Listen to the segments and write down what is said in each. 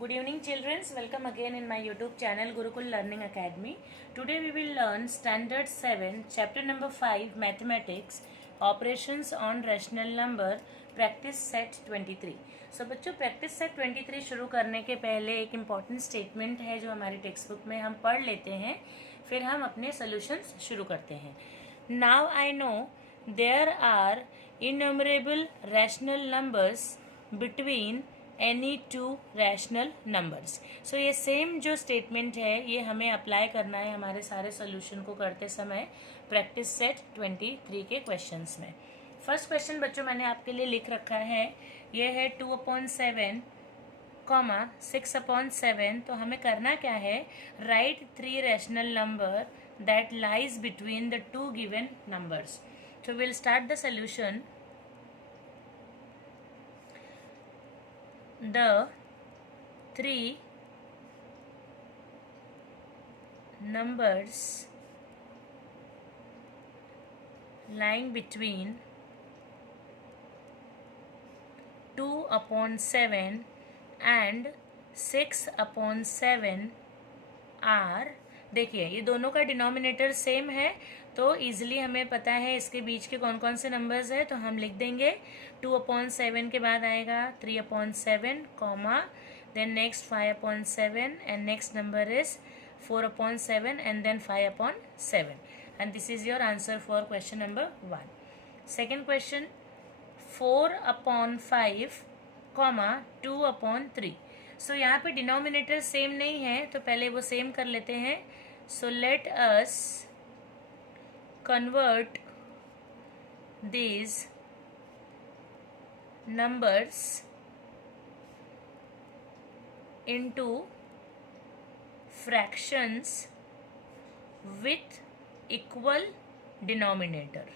Good evening children, welcome again in my YouTube channel Gurukul Learning Academy. Today we will learn Standard 7, Chapter number 5 Mathematics, Operations on Rational Number, Practice Set 23. So बच्चों Practice Set 23 शुरू करने के पहले एक important statement है जो हमारी text book में हम पढ़ लेते हैं, फिर हम अपने सॉल्यूशंस शुरू करते हैं. Now I know there are innumerable rational numbers between any two rational numbers. So ये सेम जो स्टेटमेंट है ये हमें अप्लाई करना है हमारे सारे सोल्यूशन को करते समय प्रैक्टिस सेट 23 के क्वेश्चंस में. फर्स्ट क्वेश्चन बच्चों मैंने आपके लिए लिख रखा है, ये है 2/7 6/7. तो हमें करना क्या है, right 3 rational number that lies between the 2 given numbers. So will start the solution. The 3 numbers lying between 2/7 and 6/7 are, देखिए ये दोनों का डिनोमिनेटर सेम है तो इजीली हमें पता है इसके बीच के कौन कौन से नंबर्स है. तो हम लिख देंगे 2/7 के बाद आएगा 3/7 comma, then next 5/7 and next number is 4/7 and then 5/7. And this is your answer for question number 1. Second question 4/5 comma 2/3. So यहाँ पे डिनोमिनेटर सेम नहीं है तो पहले वो सेम कर लेते हैं. So let us convert these numbers into fractions with equal denominator.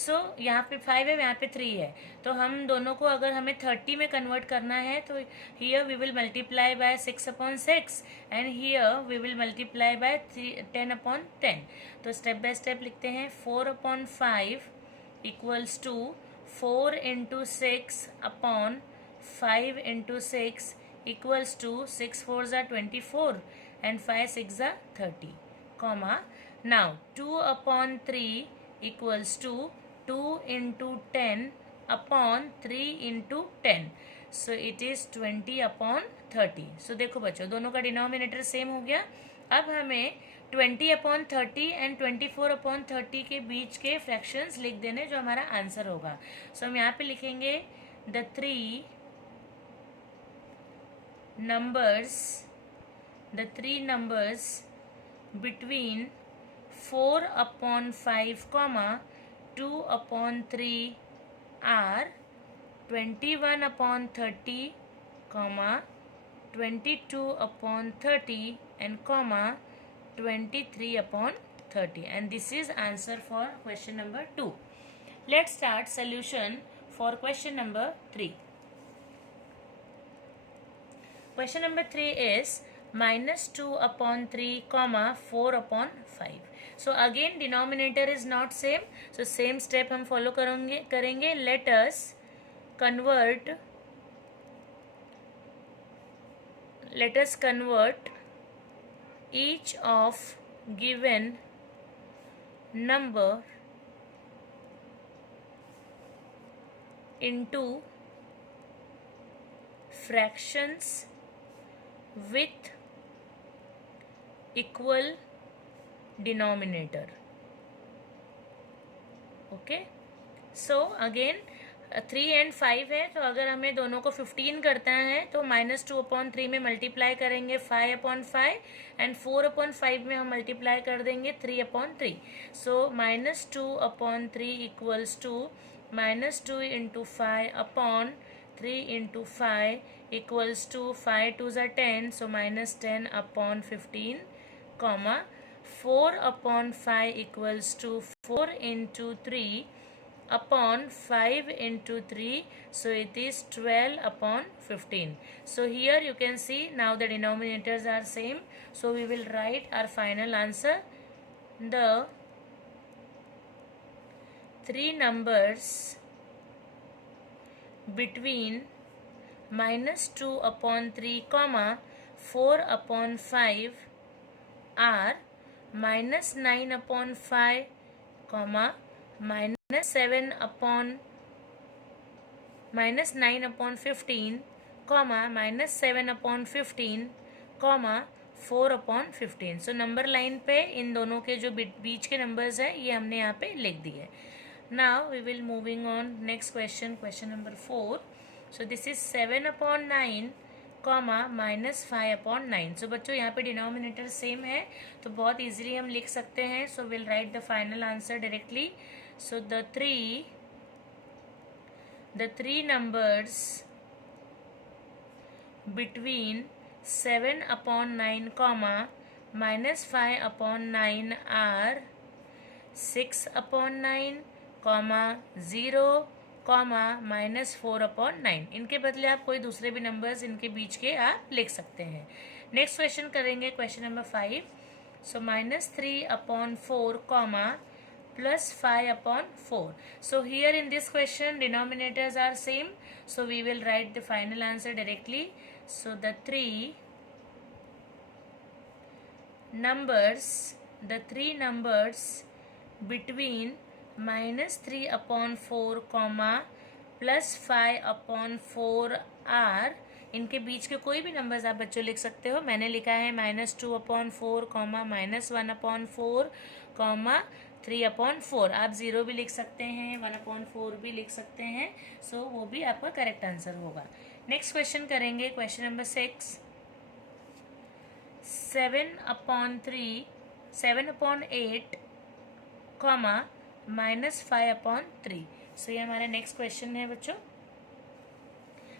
सो यहाँ पे 5 है, यहाँ पे 3 है, तो हम दोनों को अगर हमें 30 में कन्वर्ट करना है तो here we will multiply by 6/6 and here we will multiply by 10/10. तो स्टेप बाय स्टेप लिखते हैं. 4/5 equals to 4 into 6/5 into 6 equals to 6 4s are 24 and 5 6s are 30, comma. Now 2/3 equals to 2 into 10 upon 3 into 10. So it is 20/30. So देखो बच्चों दोनों का denominator same हो गया. अब हमें 20/30 एंड 24/30 के बीच के फ्रैक्शंस लिख देने जो हमारा आंसर होगा. सो हम यहाँ पे लिखेंगे the 3 numbers between 4/5 comma 2/3 are 21/30 comma 22/30 and comma 23/30. And this is answer for question number 2. Let's start solution for question number 3. Question number 3 is -2/3 comma 4/5. So again denominator is not same, so same step हम follow करेंगे. Let us convert each of given number into fractions with equal denominator. Okay, so again 3 and 5 है तो अगर हमें दोनों को 15 करता है तो -2/3 में मल्टीप्लाई करेंगे 5/5 एंड 4/5 में हम मल्टीप्लाई कर देंगे 3/3. सो -2/3 equals to -2 into 5/3 into 5 equals to 5 2s are 10, so -10/15 comma 4/5 equals to 4 into 3/5 into 3, so it is 12/15. So here you can see now the denominators are same, so we will write our final answer. The 3 numbers between -2/3, 4/5 are -9/5, -9/15, -7/15, 4/15. So number line पे इन दोनों के जो बीच के numbers है ये हमने यहाँ पे लिख दिए. Now we will moving on next question, question number 4. So this is 7/9, -5/9. So बच्चों यहाँ पे डिनोमिनेटर सेम है तो बहुत इजीली हम लिख सकते हैं. So will write the final answer directly. So the three numbers between 7/9, -5/9 are 6/9, 0, -4/9. इनके बदले आप कोई दूसरे भी नंबर्स इनके बीच के आप लिख सकते हैं. नेक्स्ट क्वेश्चन करेंगे, question number 5. So -3/4, +5/4. So here in this question denominators are same, so we will write the final answer directly. So the three numbers between -3/4, +5/4 are, इनके बीच के कोई भी नंबर्स आप बच्चों लिख सकते हो. मैंने लिखा है -2/4, -1/4, 3/4. आप 0 भी लिख सकते हैं, 1/4 भी लिख सकते हैं. सो वो भी आपका करेक्ट आंसर होगा. नेक्स्ट क्वेश्चन करेंगे, क्वेश्चन नंबर 6. 7/8, -5/3. सो ये हमारा नेक्स्ट क्वेश्चन है बच्चों.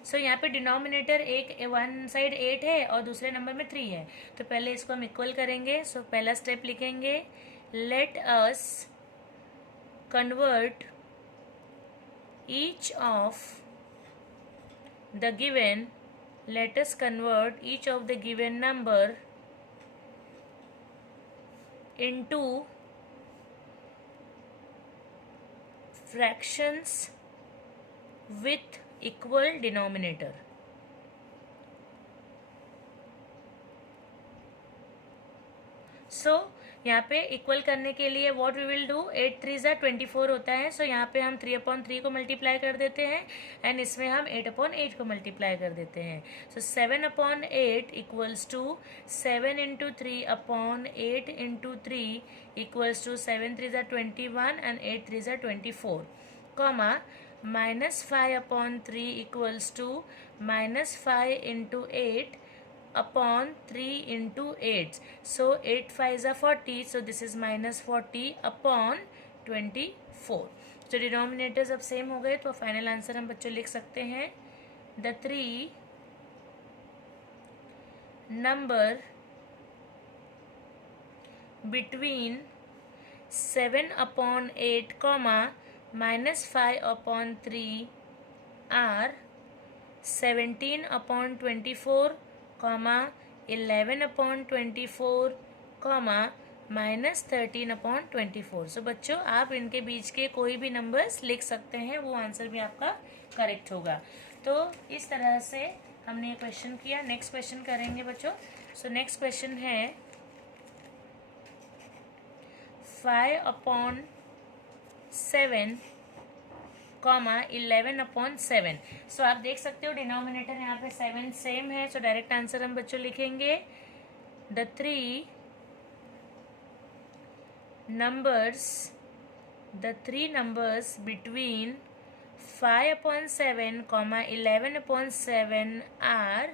सो यहाँ पे डिनोमिनेटर वन साइड 8 है और दूसरे नंबर में 3 है, तो पहले इसको हम इक्वल करेंगे. सो पहला स्टेप लिखेंगे, let us convert each of the given number into fractions with equal denominator. सो यहाँ पे इक्वल करने के लिए व्हाट वी विल डू, 8 3 24 होता है. सो यहाँ पे हम 3/3 को मल्टीप्लाई कर देते हैं एंड इसमें हम 8/8 को मल्टीप्लाई कर देते हैं. So 7/8 equals to 7 × 3/8 × 3 equals to 7 3 21 and 8 3 24, -5/3 equals to -5 × 8 upon 3 × 8. So 8 5 are 40. So this is -40/24. तो डिनोमिनेटर्स अब सेम हो गए तो फाइनल आंसर हम बच्चों लिख सकते हैं. The 3 number between 7/8, -5/3 are 17/24, 11/24, -13/24. सो बच्चों आप इनके बीच के कोई भी नंबर्स लिख सकते हैं, वो आंसर भी आपका करेक्ट होगा. तो इस तरह से हमने ये क्वेश्चन किया. नेक्स्ट क्वेश्चन करेंगे बच्चों. सो नेक्स्ट क्वेश्चन है 5/7, 11/7. सो आप देख सकते हो डिनोमिनेटर यहाँ पे 7 सेम है. सो डायरेक्ट आंसर हम बच्चों लिखेंगे, the 3 numbers between 5/7, 11/7 are,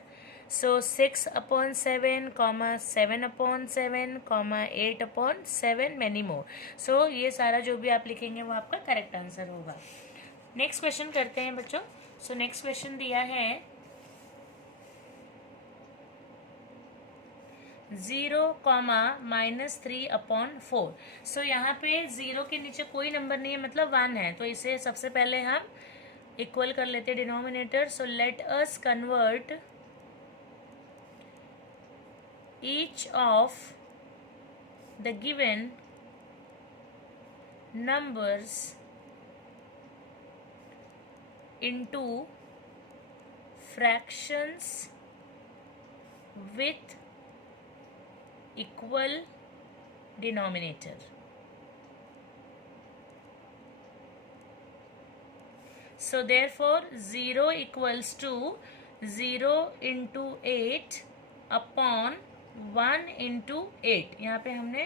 so 6/7, 7/7, 8/7, many more. so ये सारा जो भी आप लिखेंगे वो आपका करेक्ट आंसर होगा. नेक्स्ट क्वेश्चन करते हैं बच्चों. सो नेक्स्ट क्वेश्चन दिया है 0, -3/4. सो यहाँ पे 0 के नीचे कोई नंबर नहीं है, मतलब 1 है, तो इसे सबसे पहले हम इक्वल कर लेते हैं denominator. So let us convert each of the given numbers into fractions with equal denominator. So therefore 0 equals to 0 into 8 upon 1 into 8. यहाँ पे हमने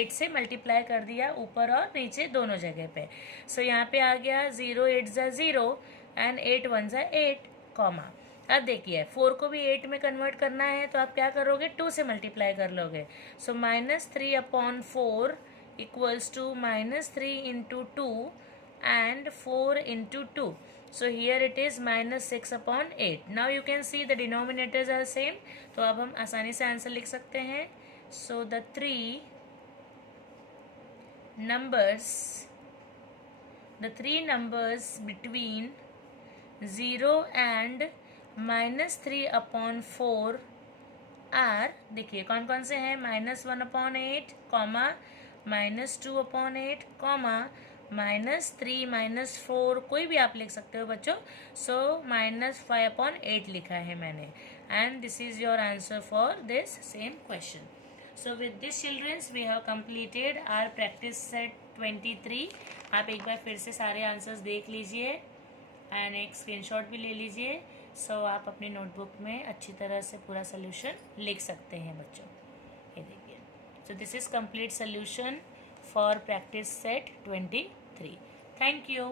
8 से मल्टीप्लाई कर दिया ऊपर और नीचे दोनों जगह पे. सो यहाँ पे आ गया 0 8 ज़ा 0 एंड 8 1 ज़ा 8 कॉमा. अब देखिए 4 को भी 8 में कन्वर्ट करना है तो आप क्या करोगे, 2 से मल्टीप्लाई कर लोगे. So -3 upon 4 equals to -3 into 2 and 4 into 2. So here it is -6 upon 8. Now you can see the denominators are same. तो अब हम आसानी से आंसर लिख सकते हैं. So the three numbers between 0 and -3 upon 4 are, देखिए कौन कौन से हैं, -1 upon 8 कॉमा -2 upon 8 कॉमा -3 -4 कोई भी आप लिख सकते हो बच्चों. सो -5 upon 8 लिखा है मैंने. And this is your answer for this same question. So with this childrens we have completed our practice set 23. आप एक बार फिर से सारे आंसर्स देख लीजिए एंड एक स्क्रीनशॉट भी ले लीजिए. सो आप अपनी नोटबुक में अच्छी तरह से पूरा सोल्यूशन लिख सकते हैं बच्चों. ये देखिए. सो this is complete solution for practice set 23. Thank you.